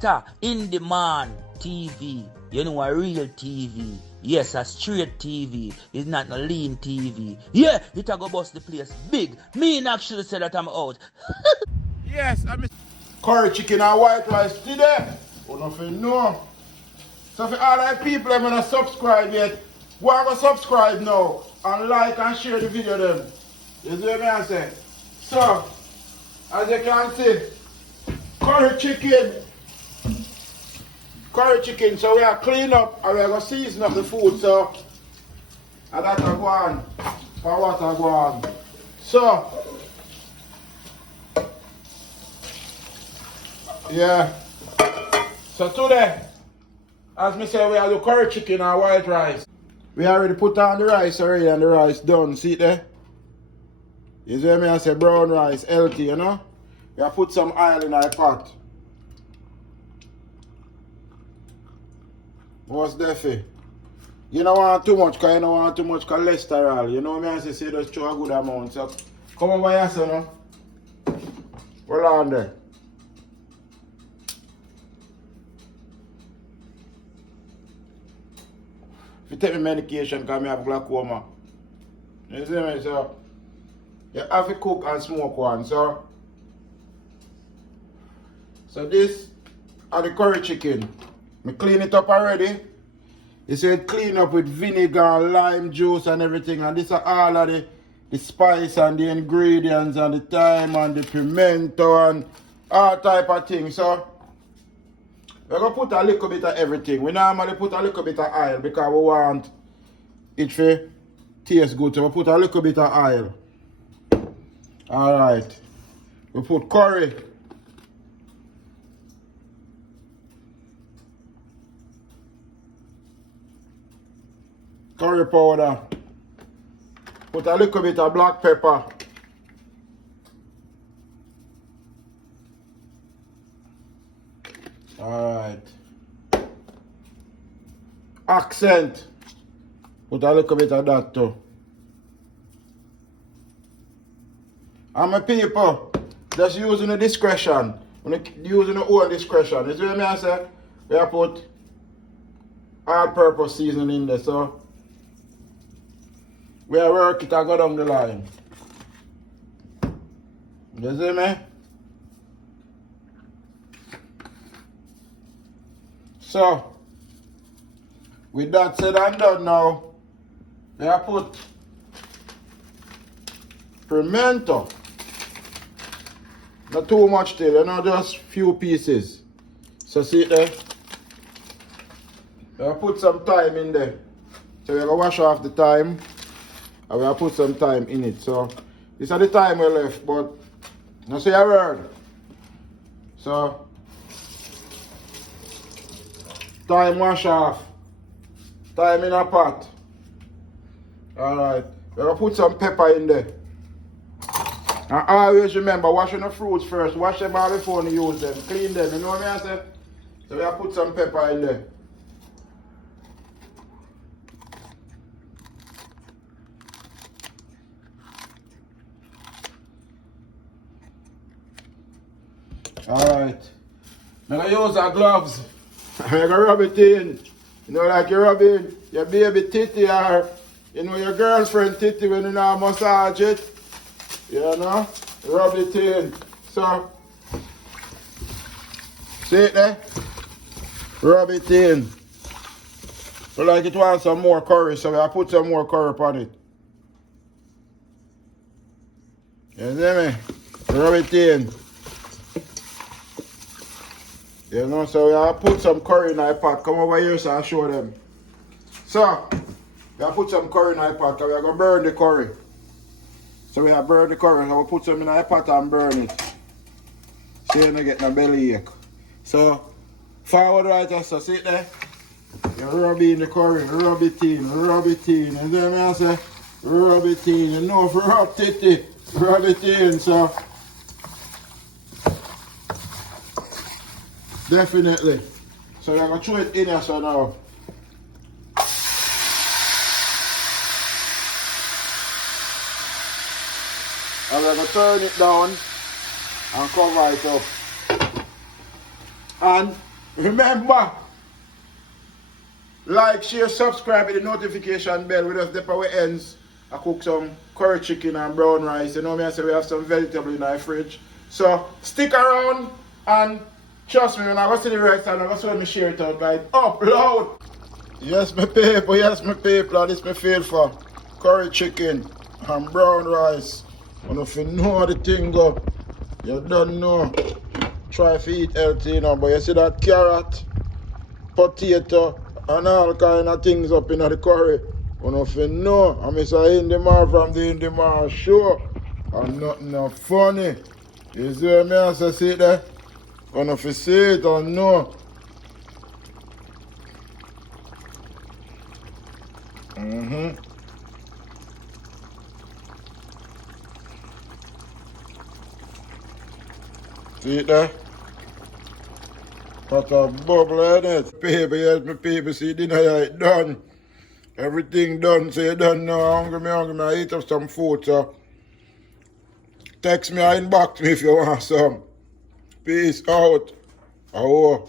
Selector in demand TV. You know a real TV. Yes, a straight TV. It's not a lean TV. Yeah, it a go bust the place big. Me actually said that I'm out. Yes, I miss curry chicken and white rice today. Oh, nothing no. So for all the people that not subscribe yet, go and go subscribe now and like and share the video them. You see what I say? So, as you can see, curry chicken. Curry chicken, so we are clean up and we are going to season up the food, so I got to go on for what I go on. So, yeah. So today, as me say, we are the curry chicken and white rice. We already put on the rice already and the rice done, see it there? You see what I say, brown rice, healthy, you know? We have put some oil in our pot. What's that for? You don't want too much because you don't want too much cholesterol. You know what I say? So you just throw a good amount. So come over here, son. No? Hold on there. If you take my medication because I have glaucoma. You see me? So you have to cook and smoke one. So this are the curry chicken. I clean it up already. You see it clean up with vinegar, lime juice and everything. And this are all of the spice and the ingredients and the thyme and the pimento and all type of things. So we're going to put a little bit of everything. We normally put a little bit of oil because we want it to taste good. So we put a little bit of oil. Alright. We put curry. Curry powder. Put a little bit of black pepper. Alright. Accent. Put a little bit of that too. And my people, just using the discretion. Using the own discretion. You see what I say? We have put all-purpose seasoning in there, so we are work it and go down the line. You see me? So, with that said and done now, we have put pimento. Not too much till, you know, just few pieces. So see it there? We have put some thyme in there. So we're going to wash off the thyme. And we have put some thyme in it. So this is the thyme we left, but not say a word. So thyme wash off. Thyme in a pot. Alright. We're going to put some pepper in there. And always remember, washing the fruits first. Wash them all before you use them. Clean them, you know what I say? So we have put some pepper in there. Alright. I'm going to use our gloves. I'm going to rub it in. You know, like you're rubbing your baby titty or, you know, your girlfriend titty when you know massage it. You know? Rub it in. So, see it there? Rub it in. So like it wants some more curry, so I put some more curry on it. You see me? Rub it in. You know, so I put some curry in my pot. Come over here so I show them. So, I put some curry in my pot because we're going to burn the curry. So we have burn the curry, so we'll put some in my pot and burn it. So you don't get no belly ache. So, forward right, so see it there? You rub in the curry, rub it in, rub it in. And then I say, rub it in. You know, if you rub titty, rub it in, so. Definitely. So you're going to throw it in here so now. And we're going to turn it down and cover it up. And Remember, like, share, subscribe with the notification bell. We just dip our ends. I cook some curry chicken and brown rice. You know me, I say we have some vegetable in our fridge. So stick around and trust me, when I go to the restaurant, I go to me share it out, guys. Upload! Yes, my people, this is my feel for curry chicken and brown rice. And if you know the thing go, you don't know. Try to eat healthy, you know, but you see that carrot, potato, and all kind of things up in the curry. And if you know, I'm Mr. Indimar from the Indimar Show. And nothing no funny. You see what I say, see it there? And if you see it or no. See it there? Got a bubble in it. People, yes, my people, see dinner here, it done. Everything done, so you done now. I'm hungry, I eat up some food, so text me or inbox me if you want some. Peace out. Oh.